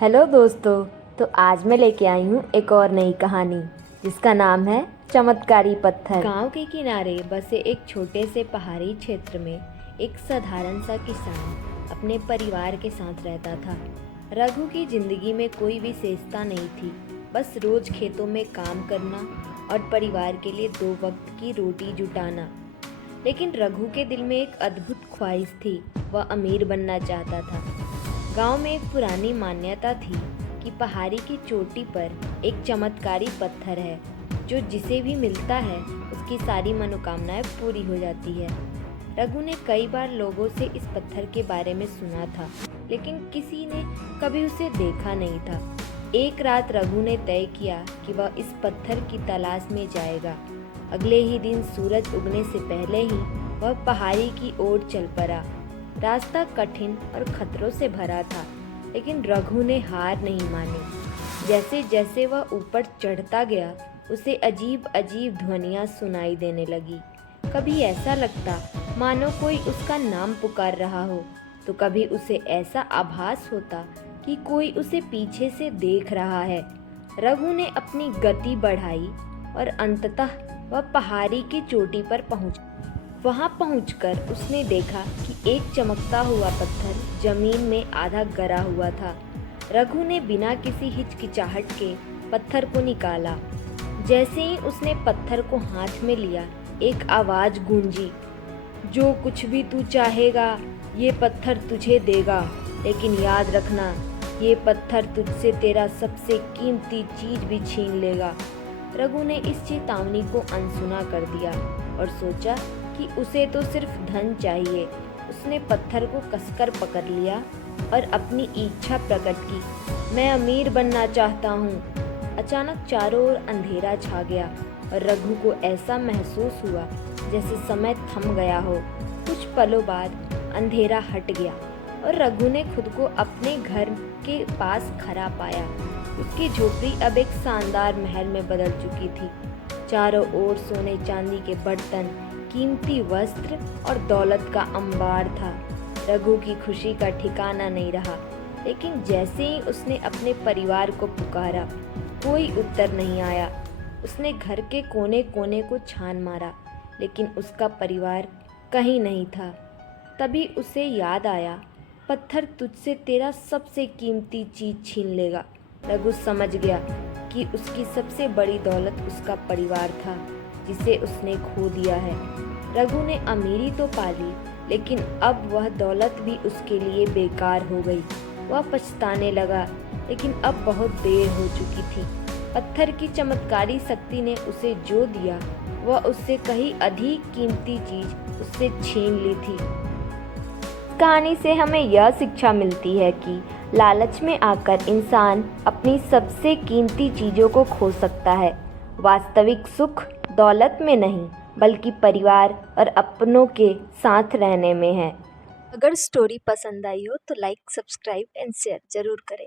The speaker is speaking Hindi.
हेलो दोस्तों। तो आज मैं लेके आई हूँ एक और नई कहानी जिसका नाम है चमत्कारी पत्थर। गांव के किनारे बसे एक छोटे से पहाड़ी क्षेत्र में एक साधारण सा किसान अपने परिवार के साथ रहता था। रघु की जिंदगी में कोई विशेषता नहीं थी, बस रोज खेतों में काम करना और परिवार के लिए 2 वक्त की रोटी जुटाना। लेकिन रघु के दिल में एक अद्भुत ख्वाहिश थी, वह अमीर बनना चाहता था। गांव में एक पुरानी मान्यता थी कि पहाड़ी की चोटी पर एक चमत्कारी पत्थर है, जो जिसे भी मिलता है उसकी सारी मनोकामनाएं पूरी हो जाती है। रघु ने कई बार लोगों से इस पत्थर के बारे में सुना था, लेकिन किसी ने कभी उसे देखा नहीं था। एक रात रघु ने तय किया कि वह इस पत्थर की तलाश में जाएगा। अगले ही दिन सूरज उगने से पहले ही वह पहाड़ी की ओर चल पड़ा। रास्ता कठिन और खतरों से भरा था, लेकिन रघु ने हार नहीं मानी। जैसे जैसे वह ऊपर चढ़ता गया, उसे अजीब अजीब ध्वनियाँ सुनाई देने लगी। कभी ऐसा लगता मानो कोई उसका नाम पुकार रहा हो, तो कभी उसे ऐसा आभास होता कि कोई उसे पीछे से देख रहा है। रघु ने अपनी गति बढ़ाई और अंततः वह पहाड़ी की चोटी पर पहुंचा। वहां पहुंचकर उसने देखा कि एक चमकता हुआ पत्थर जमीन में आधा गड़ा हुआ था। रघु ने बिना किसी हिचकिचाहट के पत्थर को निकाला। जैसे ही उसने पत्थर को हाथ में लिया, एक आवाज गूंजी, जो कुछ भी तू चाहेगा ये पत्थर तुझे देगा, लेकिन याद रखना ये पत्थर तुझसे तेरा सबसे कीमती चीज भी छीन लेगा। रघु ने इस चेतावनी को अनसुना कर दिया और सोचा कि उसे तो सिर्फ धन चाहिए। उसने पत्थर को कसकर पकड़ लिया और अपनी इच्छा प्रकट की, मैं अमीर बनना चाहता हूँ। अचानक चारों ओर अंधेरा छा गया और रघु को ऐसा महसूस हुआ जैसे समय थम गया हो। कुछ पलों बाद अंधेरा हट गया और रघु ने खुद को अपने घर के पास खड़ा पाया। उसकी झोपड़ी अब एक शानदार महल में बदल चुकी थी। चारों ओर सोने चांदी के बर्तन, कीमती वस्त्र और दौलत का अंबार था। रघु की खुशी का ठिकाना नहीं रहा, लेकिन जैसे ही उसने अपने परिवार को पुकारा, कोई उत्तर नहीं आया। उसने घर के कोने कोने को छान मारा, लेकिन उसका परिवार कहीं नहीं था। तभी उसे याद आया, पत्थर तुझसे तेरा सबसे कीमती चीज छीन लेगा। रघु समझ गया कि उसकी सबसे बड़ी दौलत उसका परिवार था, जिसे उसने खो दिया है। रघु ने अमीरी तो पाली, लेकिन अब वह दौलत भी उसके लिए बेकार हो गई। वह पछताने लगा, लेकिन अब बहुत देर हो चुकी थी। पत्थर की चमत्कारी शक्ति ने उसे जो दिया, वह उससे कहीं अधिक कीमती चीज उससे छीन ली थी। कहानी से हमें यह शिक्षा मिलती है कि लालच में आकर इंसान अपनी सबसे कीमती चीज़ों को खो सकता है। वास्तविक सुख दौलत में नहीं, बल्कि परिवार और अपनों के साथ रहने में है। अगर स्टोरी पसंद आई हो तो लाइक, सब्सक्राइब एंड शेयर जरूर करें।